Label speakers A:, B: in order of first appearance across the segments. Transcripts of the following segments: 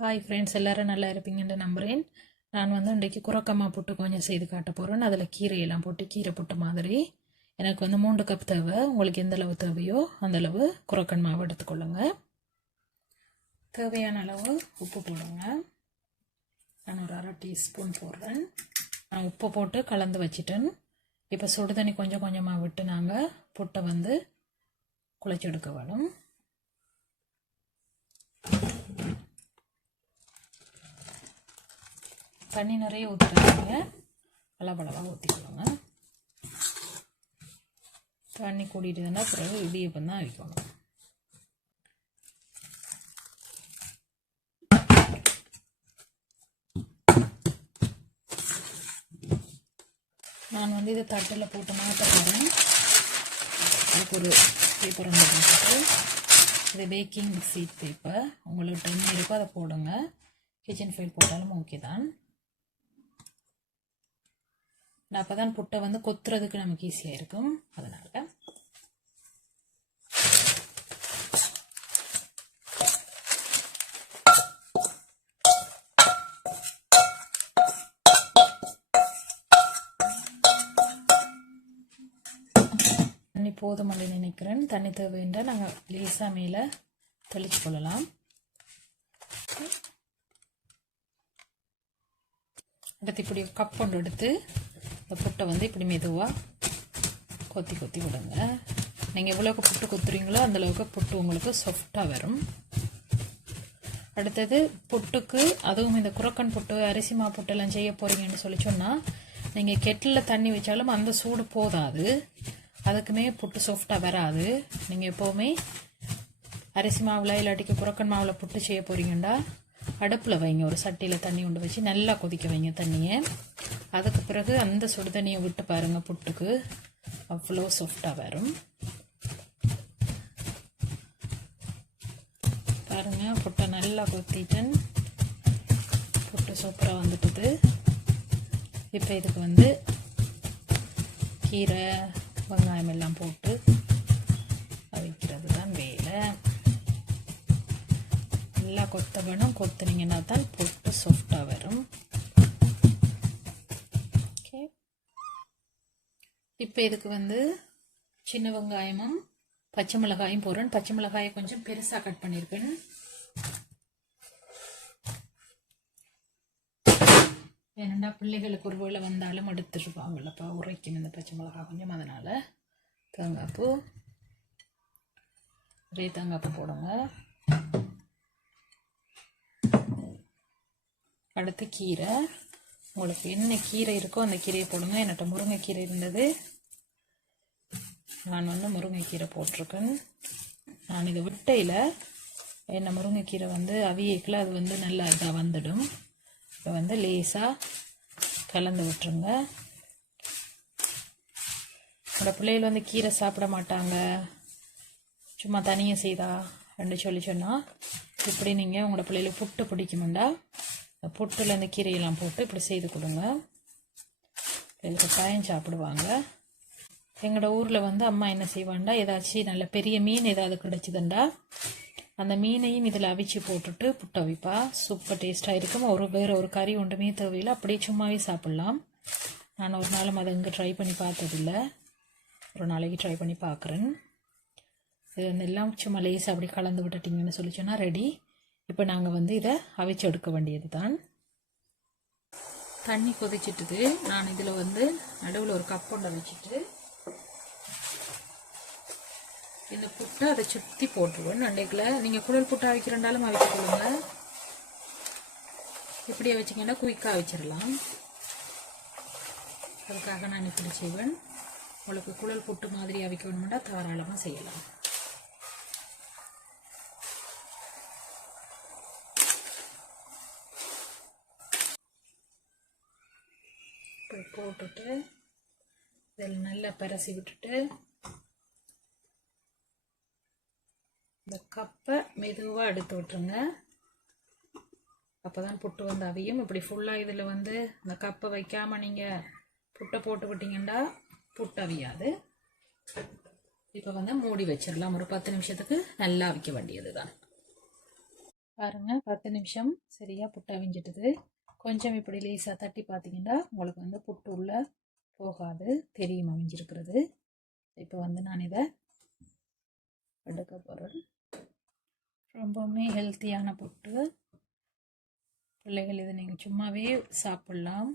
A: Hi friends எல்லோரும் நல்லா இருப்பீங்கன்னு நம்புகிறேன் நான் வந்து இன்றைக்கு குரக்கம்மா புட்டு கொஞ்சம் செய்து காட்ட போகிறேன் அதில் கீரையெல்லாம் போட்டு கீரை புட்டு மாதிரி. எனக்கு வந்து மூன்று கப் தேவை. உங்களுக்கு எந்த அளவு தேவையோ அந்தளவு குரக்கன் மாவு எடுத்துக்கொள்ளுங்க. தேவையான அளவு உப்பு போடுங்க. நான் ஒரு அரை டீஸ்பூன் போடுறேன். நான் உப்பு போட்டு கலந்து வச்சிட்டேன். இப்போ சுடு தண்ணி கொஞ்சம் கொஞ்சமாக விட்டு நாங்கள் புட்டை வந்து குழைச்சி எடுக்க வேணும். தண்ணி நிறைய ஊற்றுறாங்க பலபலவாக ஊற்றிக்கணுங்க தண்ணி கூட்டிகிட்டு பிறகு இடியப்பம் தான் அவிக்கணும் நான் வந்து இதை தட்டில் போட்டு மாற்ற போகிறேன் அதுக்கு ஒரு பேப்பர் ஒன்று இது பேக்கிங் சீட் பேப்பர் உங்களுக்கு டைம் இருக்கோ அதை போடுங்க. கிச்சன் ஃபைல் போட்டாலும் ஓகே தான். அப்போ தான் புட்டை வந்து கொத்துறதுக்கு நமக்கு ஈஸியாக இருக்கும் அதனால் தண்ணி போதுமல்ல நினைக்கிறேன். தண்ணி தேவைன்ற நாங்கள் லேசாக மேலே தெளிச்சு கொள்ளலாம். அடுத்து இப்படி கப் ஒன்று எடுத்து இந்த புட்டை வந்து இப்படி மெதுவாக கொத்தி கொத்தி விடுங்க. நீங்கள் எவ்வளோக்கு புட்டு கொத்துறீங்களோ அந்தளவுக்கு புட்டு உங்களுக்கு சாஃப்டாக வரும். அடுத்தது புட்டுக்கு அதுவும் இந்த குரக்கன் புட்டு அரிசி மா புட்டெல்லாம் செய்ய போகிறீங்கன்னு சொல்லி சொன்னால் நீங்கள் கெட்டில் தண்ணி வச்சாலும் அந்த சூடு போதாது. அதுக்குமே புட்டு சாஃப்டாக வராது. நீங்கள் எப்போவுமே அரிசி மாவில் இல்லாட்டிக்கு குரக்கன் மாவில் புட்டு செய்ய போகிறீங்கண்டா அடுப்பில் வைங்க. ஒரு சட்டியில் தண்ணி கொண்டு வச்சு நல்லா கொதிக்க வைங்க தண்ணியை. அதுக்கு பிறகு அந்த சுடு தண்ணியை விட்டு பாருங்கள் புட்டுக்கு. அவ்வளோ சாஃப்டாக வரும். பாருங்கள் புட்டை நல்லா கொத்திட்டேன். புட்டு சூப்பராக வந்துட்டுது. இப்போ இதுக்கு வந்து கீரை வெங்காயம் எல்லாம் போட்டு அவிக்கிறது தான் வேலை. நல்லா கொத்த வேணும். கொத்துனீங்கன்னா தான் பொட்டு சாஃப்டாக வரும். ஓகே இப்போ இதுக்கு வந்து சின்ன வெங்காயமும் பச்சை மிளகாயும் போடுறேன். பச்சை மிளகாயை கொஞ்சம் பெருசாக கட் பண்ணியிருக்கேன் ஏன்னா பிள்ளைகளுக்கு ஒரு வேளை வந்தாலும் எடுத்துருவாங்களப்பா உரைக்கும் இந்த பச்சை மிளகா கொஞ்சம் அதனால். தேங்காய்ப்பூ ஒரே தேங்காய்ப்பூ போடுங்க. அடுத்து கீரை. உங்களுக்கு என்ன கீரை இருக்கோ அந்த கீரையை போடுங்க. என்கிட்ட முருங்கைக்கீரை இருந்தது. நான் வந்து முருங்கைக்கீரை போட்டிருக்கேன். நான் இதை விட்டையில் என்ன முருங்கைக்கீரை வந்து அவியக்கில் அது வந்து நல்லா இதாக வந்துடும். இப்போ வந்து லேசாக கலந்து விட்டுருங்க. என்னோடய பிள்ளைகள் வந்து கீரை சாப்பிட மாட்டாங்க. சும்மா தனியாக செய்தா? ரெண்டு சொல்லி சொன்னால் இப்படி நீங்கள் உங்களோட பிள்ளைகளுக்கு புட்டு பிடிக்குமெண்டா? புட்டில் இந்த கீரையெல்லாம் போட்டு இப்படி செய்து கொடுங்க. இதுக்கு காயம் சாப்பிடுவாங்க. எங்களோட ஊரில் வந்து அம்மா என்ன செய்வாண்டா? ஏதாச்சும் நல்ல பெரிய மீன் ஏதாவது கிடைச்சிதுண்டா? அந்த மீனையும் இதில் அவிச்சு போட்டுட்டு புட்டு அவிப்பா. சூப்பர் டேஸ்ட்டாக இருக்கும். ஒரு வேறு ஒரு கறி ஒன்றுமே தேவையில்லை. அப்படியே சும்மாவே சாப்பிட்லாம். நான் ஒரு நாளும் அதை இங்கே ட்ரை பண்ணி பார்த்ததில்ல. ஒரு நாளைக்கு ட்ரை பண்ணி பார்க்குறேன். இது வந்து எல்லாம் சும்மா லேஸ் அப்படி கலந்து விட்டுட்டிங்கன்னு சொல்லி சொன்னால் ரெடி இப்போ நாங்கள் வந்து இதை அவிச்சு எடுக்க வேண்டியது தான் தண்ணி கொதிச்சிட்டுது. நான் இதில் வந்து நடுவில் ஒரு கப் ஒன்று வச்சுட்டு இந்த புட்டை அதை சுற்றி போட்டுருவோம் நண்டைக்கில் நீங்கள் குடல் புட்டை அவிக்கிறண்டாலும் அவிச்சுக்கொள்ளுங்க இப்படியே வச்சிங்கன்னா குயிக்காக வச்சிடலாம் அதுக்காக நான் இப்படி செய்வேன். உங்களுக்கு குழல் புட்டு மாதிரி அவிக்கணும்னா தாராளமாக செய்யலாம். இப்படி போட்டுட்டு இதில் நல்லா பரசி விட்டுட்டு இந்த கப்பை மெதுவாக எடுத்து விட்டுருங்க. அப்போ தான் புட்டு வந்து அவியும். இப்படி ஃபுல்லாக இதில் வந்து இந்த கப்பை வைக்காமல் நீங்கள் புட்டை போட்டு விட்டீங்கன்னா புட்டு அவியாது. இப்போ வந்து மூடி வச்சிடலாம். ஒரு பத்து நிமிஷத்துக்கு நல்லா அவிக்க வேண்டியது தான் பாருங்கள் பத்து நிமிஷம் சரியாக புட்டு அவிஞ்சிட்டுது. கொஞ்சம் இப்படி லேசாக தட்டி பார்த்தீங்கன்னா உங்களுக்கு வந்து புட்டு உள்ளே போகாது தெரியும் அமைஞ்சிருக்கிறது. இப்போ வந்து நான் இதை எடுக்க போகிறேன் ரொம்பவுமே ஹெல்த்தியான புட்டு. பிள்ளைகள் இதை நீங்கள் சும்மாவே சாப்பிட்லாம்.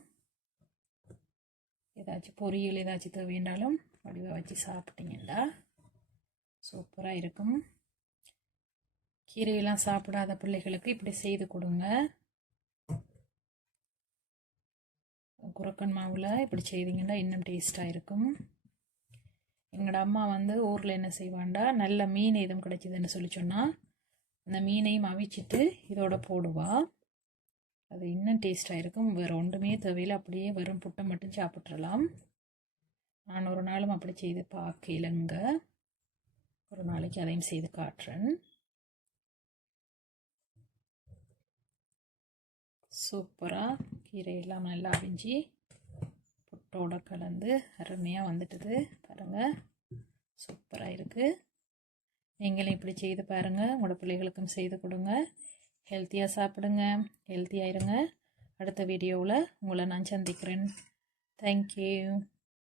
A: ஏதாச்சும் பொரியல் ஏதாச்சும் தேவைன்னாலும் வடிவ வச்சு சாப்பிட்டீங்கன்னா சூப்பராக இருக்கும். கீரையெல்லாம் சாப்பிடாத பிள்ளைகளுக்கு இப்படி செய்து கொடுங்க. குரக்கன் மாவில் இப்படி செய்தீங்கன்னா இன்னும் டேஸ்ட்டாக இருக்கும். எங்களோட அம்மா வந்து ஊரில் என்ன செய்வாண்டா நல்ல மீன் எதுவும் கிடைச்சிதுன்னு சொல்லி சொன்னால் அந்த மீனையும் அவிச்சிட்டு இதோட போடுவா. அது இன்னும் டேஸ்ட்டாக இருக்கும். வேறு ஒன்றுமே தேவையில்லை. அப்படியே வெறும் புட்டை மட்டும் சாப்பிட்றலாம் நான் ஒரு நாளும் அப்படி செய்து பார்க்கலங்க. ஒரு நாளைக்கு அதையும் செய்து காட்டுறேன். சூப்பராக கீரையெல்லாம் நல்லா அவிஞ்சி புட்டோட கலந்து அருமையாக வந்துட்டுது. பாருங்கள் சூப்பராக இருக்குது நீங்களும் இப்படி செய்து பாருங்கள் உங்களோட பிள்ளைகளுக்கும் செய்து கொடுங்க. ஹெல்த்தியாக சாப்பிடுங்க. ஹெல்த்தியாக இருங்க. அடுத்த வீடியோவில் உங்களை நான் சந்திக்கிறேன். தேங்க்யூ